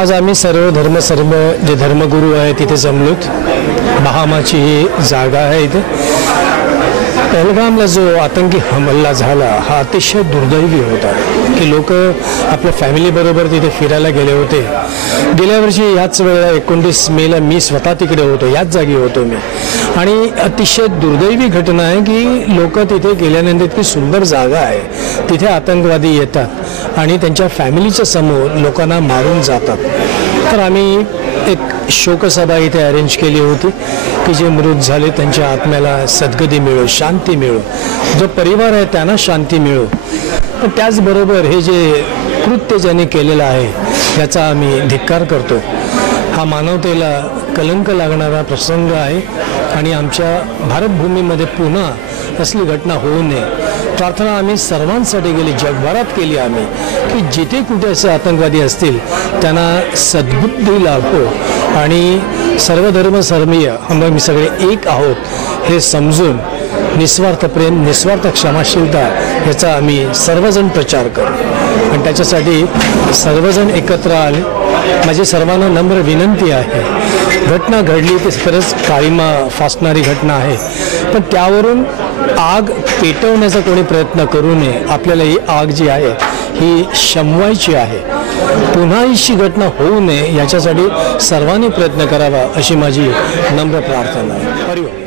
आज आम्ही सर्व धर्म जे धर्मगुरू आहे तिथे जमलोत। बहामाची ही जागा आहे इथे। पहलगामला जो आतंकी हमला झाला हा अतिशय दुर्दैवी होता की लोक आपल्या फॅमिली बरोबर तिथे फिरायला गेले होते। गेल्या वर्षी याच वेळेला 29 मेला मी स्वतः तिकडे होतो, याच जागी होतो मी। आणि अतिशय दुर्दैवी घटना आहे की लोक तिथे गेल्यानंतर इतकी सुंदर जागा आहे, तिथे आतंकवादी येतात आणि त्यांच्या फॅमिलीच्या समोर लोकांना मारून जातात। तर आम्ही एक शोकसभा इथे अरेंज केली होती की जे मृत झाले त्यांच्या आत्म्याला सद्गती मिळो, शांती मिळो, जो परिवार आहे त्यांना शांती मिळो। पण त्याचबरोबर हे जे कृत्य ज्याने केलेलं आहे याचा आम्ही धिक्कार करतो। हा मानवतेला कलंक लागणारा प्रसंग आहे आणि आमच्या भारतभूमीमध्ये पुन्हा असली घटना होऊ नये प्रार्थना आम्ही सर्वांसाठी केली, जगभरात केली आम्ही की जिथे कुठे असे आतंकवादी असतील त्यांना सद्बुद्धी लाभो आणि सर्वधर्म सर्मीय आम्ही सगळे एक आहोत हे समजून निस्वार्थ प्रेम, निस्वार्थ क्षमाशीलता याचा आम्ही सर्वजण प्रचार करू आणि त्याच्यासाठी सर्वजण एकत्र आले। माझी सर्वांना नम्र विनंती आहे, घटना घडली ती खरंच काळीमा फासणारी घटना आहे, पण त्यावरून आग पेटवण्याचा कोणी प्रयत्न करू नये। आपल्याला ही आग जी आहे ही शमवायची आहे, पुन्हा अशी घटना होऊ नये याच्यासाठी सर्वांनी प्रयत्न करावा अशी माझी नम्र प्रार्थना आहे। हरिओम।